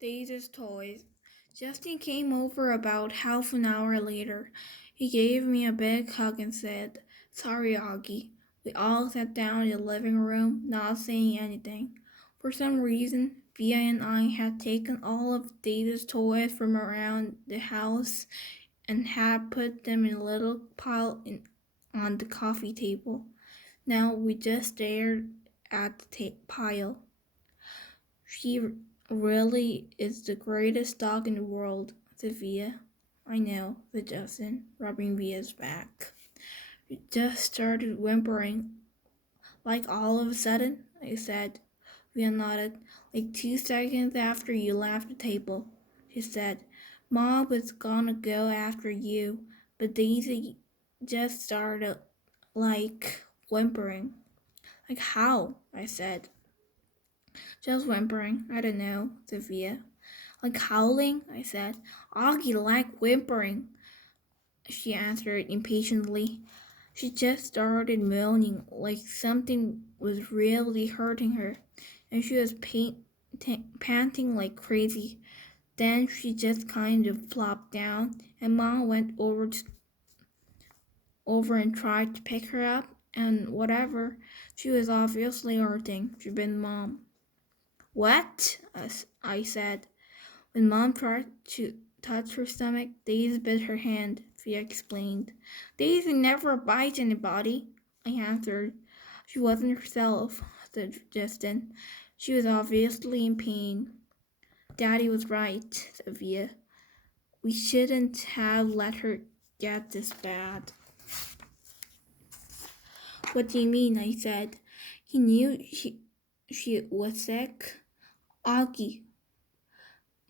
Daisy's toys. Justin came over about half an hour later. He gave me a big hug and said, "Sorry, Augie." We all sat down in the living room, not saying anything. For some reason, Via and I had taken all of Daisy's toys from around the house and had put them in a little pile on the coffee table. Now we just stared at the pile. She really is the greatest dog in the world, said Via. "I know," said Justin, rubbing Via's back. "She just started whimpering. Like all of a sudden," I said. Via nodded. "Like 2 seconds after you left the table," she said. "Mom was gonna go after you, but Daisy just started, like, whimpering." "Like how?" I said. "Just whimpering. I don't know," said Via. "Like howling?" I said. "Augie like whimpering," she answered impatiently. She just started moaning like something was really hurting her, and she was panting like crazy. Then she just kind of flopped down, and Mom went over and tried to pick her up, and whatever, she was obviously hurting. She'd been Mom. "What?" I said. When Mom tried to touch her stomach, Daisy bit her hand, Fia explained. "Daisy never bites anybody," I answered. "She wasn't herself," said Justin. "She was obviously in pain." "Daddy was right," said Via. "We shouldn't have let her get this bad." "What do you mean?" I said. "He knew she was sick." "Augie,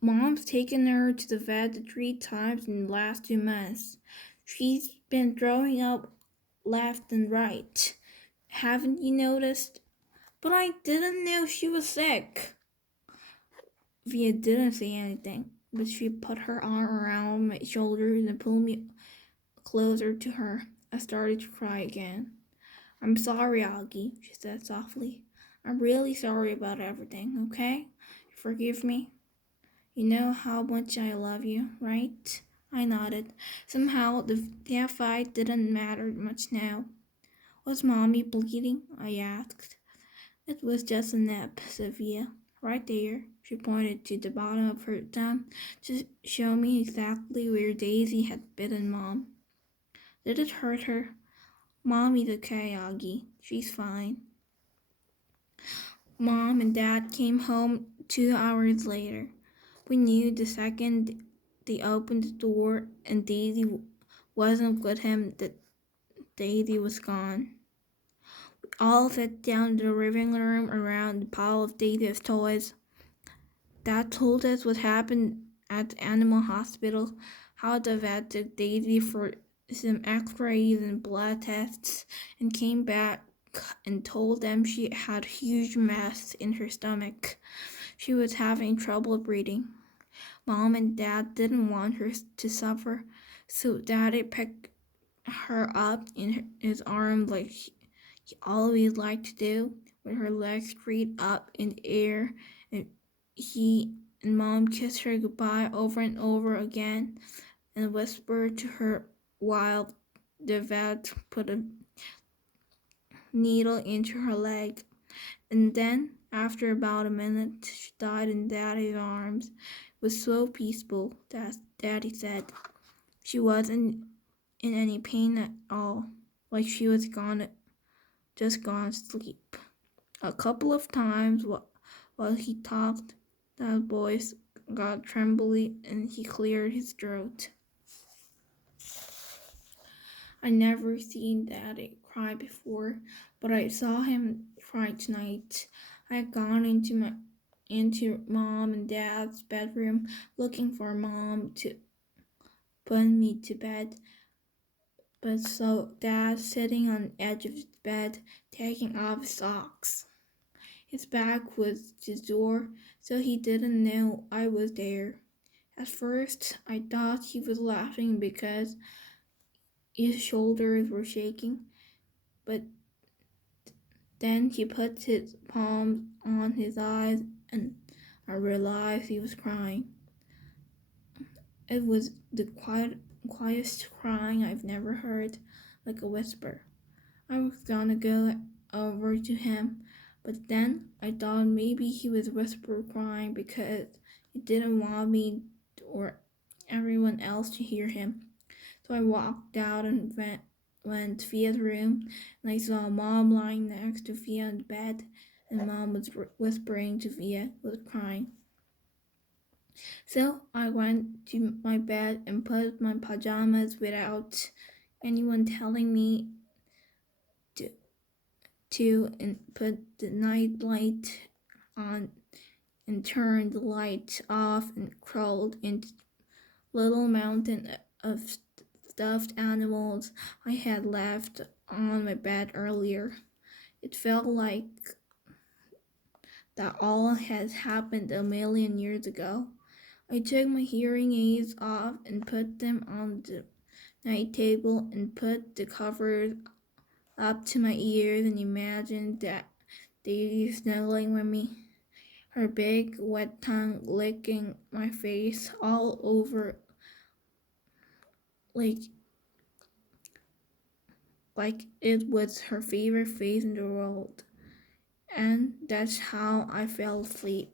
Mom's taken her to the vet 3 times in the last 2 months. She's been throwing up left and right. Haven't you noticed?" "But I didn't know she was sick." Via didn't say anything, but she put her arm around my shoulders and pulled me closer to her. I started to cry again. "I'm sorry, Augie," she said softly. "I'm really sorry about everything, okay? Forgive me. You know how much I love you, right?" I nodded. Somehow that fight didn't matter much now. "Was Mommy bleeding?" I asked. "It was just a nip," said Via. "Right there." She pointed to the bottom of her thumb to show me exactly where Daisy had bitten Mom. "Did it hurt her?" "Mommy's okay, Augie. She's fine." Mom and Dad came home 2 hours later. We knew the second they opened the door and Daisy wasn't with him that Daisy was gone. We all sat down in the living room around the pile of Daisy's toys. Dad told us what happened at the animal hospital, how the vet took Daisy for some x-rays and blood tests and came back and told them she had a huge mass in her stomach. She was having trouble breathing. Mom and Dad didn't want her to suffer, so Daddy picked her up in his arms like he always liked to do, with her legs straight up in the air, and he and Mom kissed her goodbye over and over again and whispered to her while the vet put a needle into her leg. And then, after about a minute, she died in Daddy's arms. It was so peaceful, Daddy said. She wasn't in any pain at all, like she was just gone to sleep. A couple of times while he talked, Dad's voice got trembly and he cleared his throat. I never seen Daddy cry before, but I saw him cry tonight. I had gone into Mom and Dad's bedroom looking for Mom to put me to bed, but saw Dad sitting on the edge of the bed, taking off his socks. His back was to the door, so he didn't know I was there. At first, I thought he was laughing because his shoulders were shaking, but then he put his palms on his eyes, and I realized he was crying. It was the quietest crying I've never heard, like a whisper. I was gonna go over to him, but then I thought maybe he was whisper crying because he didn't want me or everyone else to hear him. So I walked out and went to Via's room, and I saw Mom lying next to Via in bed, and Mom was whispering to Via, who was crying. So I went to my bed and put my pajamas without anyone telling me to and put the night light on and turned the light off and crawled into little mountain of stuffed animals I had left on my bed earlier. It felt like that all had happened a million years ago. I took my hearing aids off and put them on the night table and put the covers up to my ears and imagined that Daisy snuggling with me, her big wet tongue licking my face all over like it was her favorite face in the world. And that's how I fell asleep.